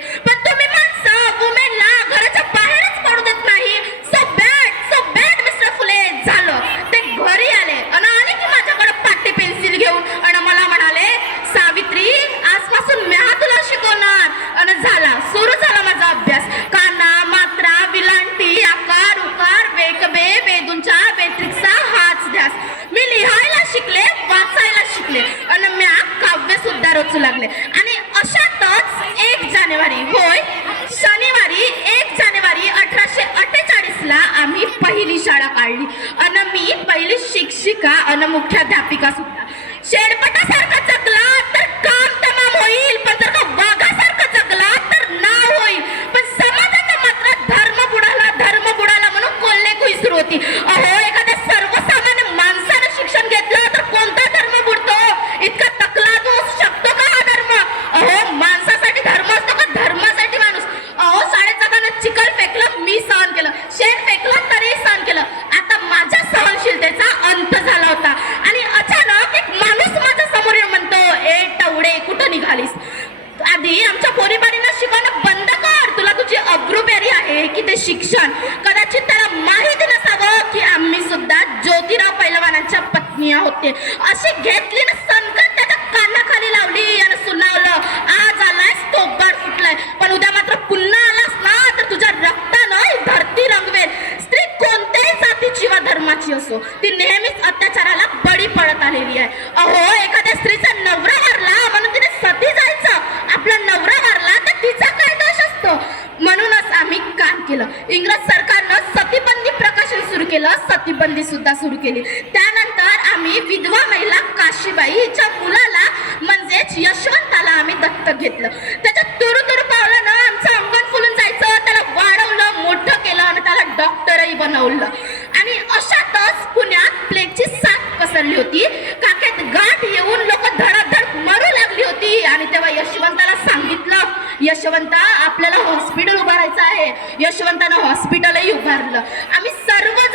पण तुम्ही माणसं वुमेनला घराच्या बाहेरच पडू देत नाही. So bad so bad mister Phule. झालं. ते घरी आले. आणि आले की माझ्याकडे पाटी पेन्सिल घेऊन आणि मला म्हणाले सावित्री आजपासून म्या तुला शिकवणार. आणि झाला. सुरू झाला माझा अभ्यास. काना मात्रा विलांटी आकार उकार बेकबे बेदूंच्या बेत्रिक्सा हाच ध्यास मी लिहायला शिकले वाचायला शिकले. आणि म्या काव्य सुद्धा रचू लागले. शाळा काढली. अन मी पहिली शिक्षिका अन मुख्याध्यापिका सुद्धा. शेडपटासारखा जगला तर काम तमाम होईल पण जर का वाघासारखा जगला तर नाव होईल पण समाजाचा मात्र धर्म बुडाला धर्म बुडाला म्हणून कोल्हे कुई सुरू होती अहो एखाद्या सर्वसामान्य माणसानं शिक्षण घेतलं तर कोणता धर्म बुडतो इतका तकला दोष शकतो का हा धर्म अहो माणसासाठी धर्म असतो का धर्मासाठी माणूस अहो शाळेत जाताना चिखल फेकलं मी सहन केलं शेण फेकलं तरी सहन केलं आता माझ्या सहनशीलतेचा अंत झाला होता. आणि अचानक एक माणूस माझ्यासमोर येऊन म्हणतो ए टवडे कुठं निघालीस? आधी आमच्या पोरीबारींना शिकवणं बंद कर. तुला तुझी अग्रुबेरी आहे की ते शिक्षण? कदाचित त्याला माहीत नसावं की आम्ही सुद्धा ज्योतिराव पैलवानांच्या पत्नी आहोत. ते अशी घेतली ना सनकन आहे अहो एखाद्या स्त्रीचा नवरा मारला म्हणून तिने सती जायचं. आपला नवरा मारला तर तिचा काय दोष असतो? म्हणूनच आम्ही काम केलं. इंग्रज सरकारनं सतीबंदी प्रकाशन सुरू केलं सतीबंदी सुद्धा सुरू केली. त्यानंतर आम्ही विधवा महिला काशीबाई हिच्या मुलाला म्हणजेच यशवंताला आम्ही दत्तक घेतलं. त्याच्या तुरु तुरु पावलं आमचं अंगण फुलून जायचं त्याला वाढवलं मोठं केलं आणि त्याला डॉक्टरही बनवलं. पसरली होती. काखेत गाठ येऊन लोक धडाधड मरू लागली होती. आणि तेव्हा यशवंताला सांगितलं यशवंता आपल्याला हॉस्पिटल उभारायचं आहे. यशवंतानं हॉस्पिटलही उभारलं. आम्ही सर्व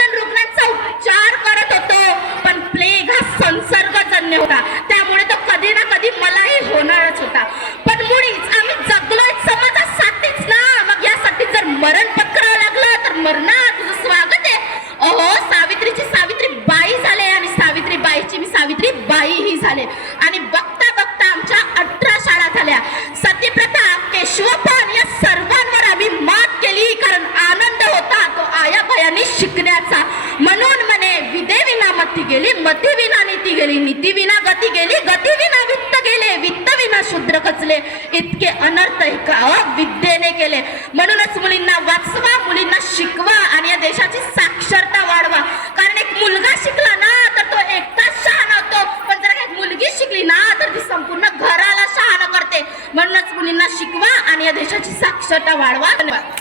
सावित्री बाई ही झाले. आणि बघता बघता आमच्या अठरा शाळा झाल्या. सतीप्रथा केशवपण या सर्वांवर आम्ही मात केली कारण आनंद होता तो आया भयाने शिकण्याचा. म्हणून म्हणे विदेविना मती गेली मती विना नीती गेली नीती विना गती गेली गती विना वित्त गेले वित्त विना शूद्र खचले. इतके अनर्थ एका विद्येने केले. म्हणूनच मुलींना वाचवा ना तर ती संपूर्ण घराला शहाणा करते. म्हणूनच मुलींना शिकवा आणि या देशाची साक्षरता वाढवा. धन्यवाद.